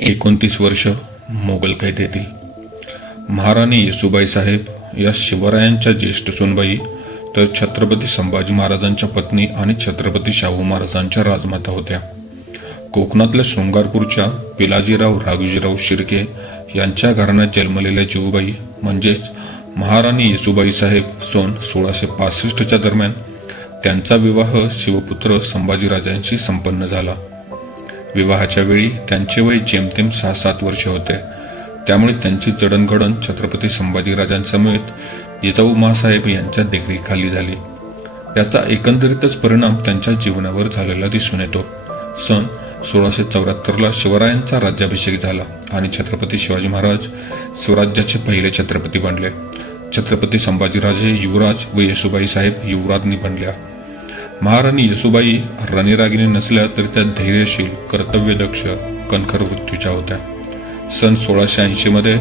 29 वर्ष मोगल कैदेतील महाराणी येसुबाई साहेब या शिवरायांच्या ज्येष्ठ सूनबाई तर छत्रपती संभाजी महाराजांच्या पत्नी आणि छत्रपती शाहू महाराजांच्या राजमाता होत्या। कोकणातल्या शृंगारपूरच्या पिलाजीराव राघोजीराव शिर्के यांच्या घराण्यात जन्मलेल्या जिवूबाई म्हणजेच महाराणी येसुबाई साहेब सन 1665च्या दरम्यान त्यांचा विवाह शिवपुत्र संभाजीराजांशी संपन्न झाला। विवाहाच्या वेळी त्यांचे वय जेमतेम 6-7 वर्ष होते। त्यामुळे त्यांची जडणघडण छत्रपती संभाजीराजांसमवेत जिजाऊ माँसाहेब यांच्या देखरेखीखाली झाली। याचा एकंदरीतच परिणाम त्यांच्या जीवनावर झालेला दिसून येतो। सन 1674ला शिवरायांचा राज्याभिषेक झाला आणि छत्रपती शिवाजी महाराज स्वराज्याचे पहिले छत्रपती बनले। छत्रपती संभाजीराजे युवराज व येसुबाई साहेब युवराज्ञी बनल्या। महाराणी येसुबाई रणिरागिणी नसल्या तरी त्या धैर्यशील, कर्तव्यदक्ष, कणखर वृत्तीच्या होत्या। सन 1680 मध्ये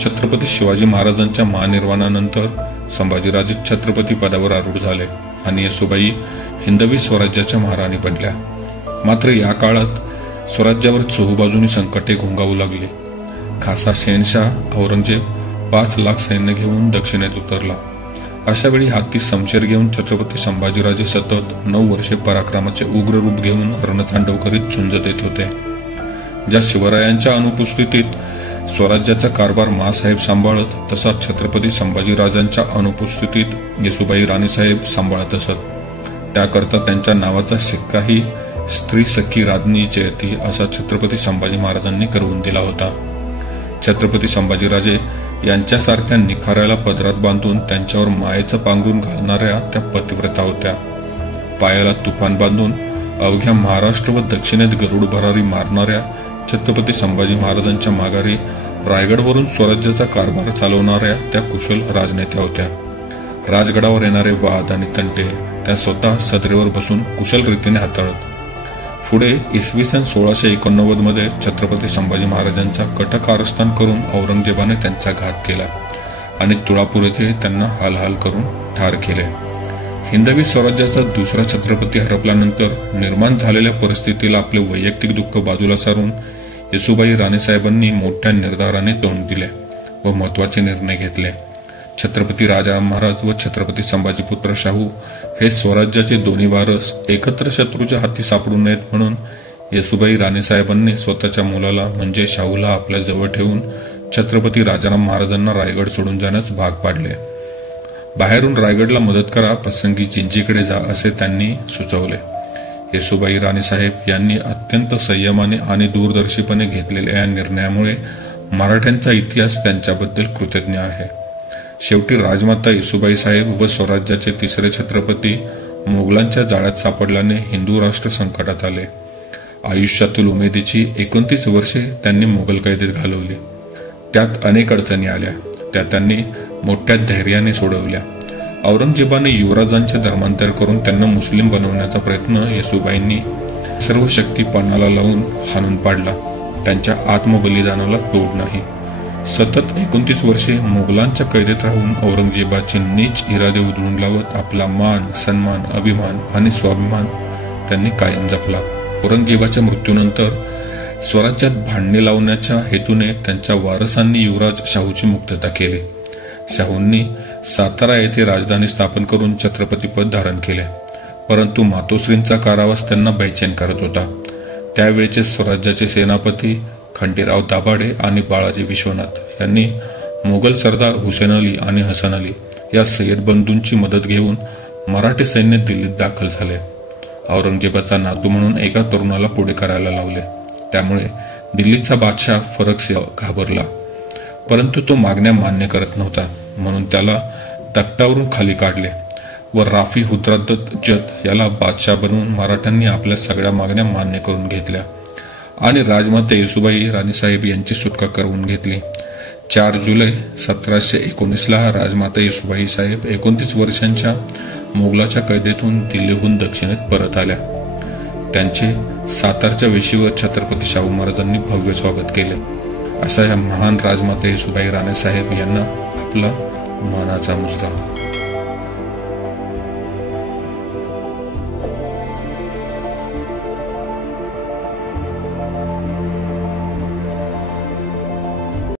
छत्रपती शिवाजी महाराजांच्या महानिर्वाणानंतर संभाजीराजे छत्रपती पदावर आरूढ झाले आणि येसुबाई हिंदवी स्वराज्याच्या महाराणी बनल्या। मात्र या काळात स्वराज्यावर चोहूबाजूनी संकटे घोंगावू लागली। खासा शहेनशाह औरंगजेब 5 लाख सैन्य घेऊन दक्षिणेत उतरला। अशा वेळी हाती शमशेर घेऊन छत्रपती संभाजीराजे सतत 9 वर्षे पराक्रमाचे उग्र रूप घेऊन रणतांडव करीत झुंजत येत होते। ज्या शिवरायांच्या अनुपस्थितीत स्वराज्याचा कारभार माँसाहेब सांभाळत, तसा छत्रपती संभाजीराजांच्या अनुपस्थितीत येसुबाई राणीसाहेब सांभाळत असत। त्याकरता त्यांच्या नावाचा शिक्काही स्त्री सखी राज्ञी जयती असा छत्रपती संभाजी महाराजांनी करवून दिला होता। छत्रपती संभाजीराजे यांच्यासारख्या निखाऱ्याला पदरात बांधून त्यांच्यावर मायेचं पांघरून घालणाऱ्या त्या पतिव्रता होत्या। पायाला तुफान बांधून अवघ्या महाराष्ट्र व दक्षिणेत गरुड भरारी मारणाऱ्या छत्रपती संभाजी महाराजांच्या माघारी रायगडवरून स्वराज्याचा कारभार चालवणाऱ्या त्या कुशल राजनेत्या होत्या। राजगडावर येणारे वाद आणि तंटे त्या स्वतः सदरेवर बसून कुशल रीतीने हाताळत। पुढे इसवी सन 1689 मध्ये छत्रपती संभाजी महाराजांचा कटक कारस्थान करून औरंगजेबाने त्यांचा घात केला आणि तुळापूर येथे त्यांना हाल करून ठार केले। हिंदवी स्वराज्याचा दुसरा छत्रपती हरपल्यानंतर निर्माण झालेल्या परिस्थितीला आपले वैयक्तिक दुःख बाजूला सारून येसुबाई राणीसाहेबांनी मोठ्या निर्धाराने तोंड दिले व महत्वाचे निर्णय घेतले। छत्रपती राजाराम महाराज व छत्रपती संभाजीपुत्र शाहू हे स्वराज्याचे दोन्ही वारस एकत्र शत्रूच्या हाती सापडू नयेत म्हणून येसुबाई राणीसाहेबांनी स्वतःच्या मुलाला म्हणजे शाहूला आपल्या जवळ ठेवून छत्रपती राजाराम महाराजांना रायगड सोडून जाण्यास भाग पाडले। बाहेरून रायगडला मदत करा, प्रसंगी जिंजीकडे जा असे त्यांनी सुचवले। येसुबाई राणीसाहेब यांनी अत्यंत संयमाने आणि दूरदर्शीपणे घेतलेल्या या निर्णयामुळे मराठ्यांचा इतिहास त्यांच्याबद्दल कृतज्ञ आहे। शेवटी राजमाता येसुबाई साहेब व स्वराज्याचे तिसरे छत्रपती मोगलांच्या जाळ्यात सापडल्याने हिंदू राष्ट्र संकटात आले। आयुष्यातील उमेदीची 29 वर्षे त्यांनी मोगल कैदेत घालवली। त्यात अनेक अडचणी आल्या, त्या त्यांनी मोठ्या धैर्याने सोडवल्या। औरंगजेबाने युवराजांचे धर्मांतर करून त्यांना मुस्लिम बनवण्याचा प्रयत्न येसुबाईंनी सर्व शक्ती पणाला लावून हाणून पाडला। त्यांच्या आत्मबलिदानाला तोड नाही। सतत 29 वर्षे मोगलांच्या कैदेत राहून औरंगजेबाचे नीच इरादे उधळून लावत आपला मान, सन्मान, अभिमान आणि स्वाभिमान त्यांनी कायम जपला। औरंगजेबाच्या मृत्यूनंतर स्वराज्यात भांडणे लावण्याच्या हेतूने त्यांच्या वारसांनी युवराज शाहूची मुक्तता केली। शाहूंनी सातारा येथे राजधानी स्थापन करून छत्रपतीपद धारण केले, परंतु मातोश्रींचा कारावास त्यांना बेचैन करत होता। त्यावेळेचे स्वराज्याचे सेनापती खंडेराव दाभाडे आणि बाळाजी विश्वनाथ यांनी मोगल सरदार हुसेन अली आणि हसन अली या सय्यद बंधूंची मदत घेऊन मराठी सैन्य दिल्लीत दाखल झाले। औरंगजेबाचा नातू म्हणून एका तरुणाला पुढे करायला लावले। त्यामुळे दिल्लीचा बादशाह फरकसिंह घाबरला, परंतु तो मागण्या मान्य करत नव्हता म्हणून त्याला तख्तावरून खाली काढले व राफी हुद्रादत जत याला बादशाह बनवून मराठ्यांनी आपल्या सगळ्या मागण्या मान्य करून घेतल्या आणि राजमाता येसुबाई राणीसाहेब यांची सुटका करवून घेतली। 4 जुलै 1719ला राजमाता येसुबाई साहेब 29 वर्षांच्या मोगलाच्या कैदेतून दिल्लीहून दक्षिणेत परत आल्या। त्यांचे सातारच्या वेशीवर छत्रपती शाहू महाराजांनी भव्य स्वागत केले। असा या महान राजमाता येसुबाई राणीसाहेब यांना आपला मानाचा मुजरा।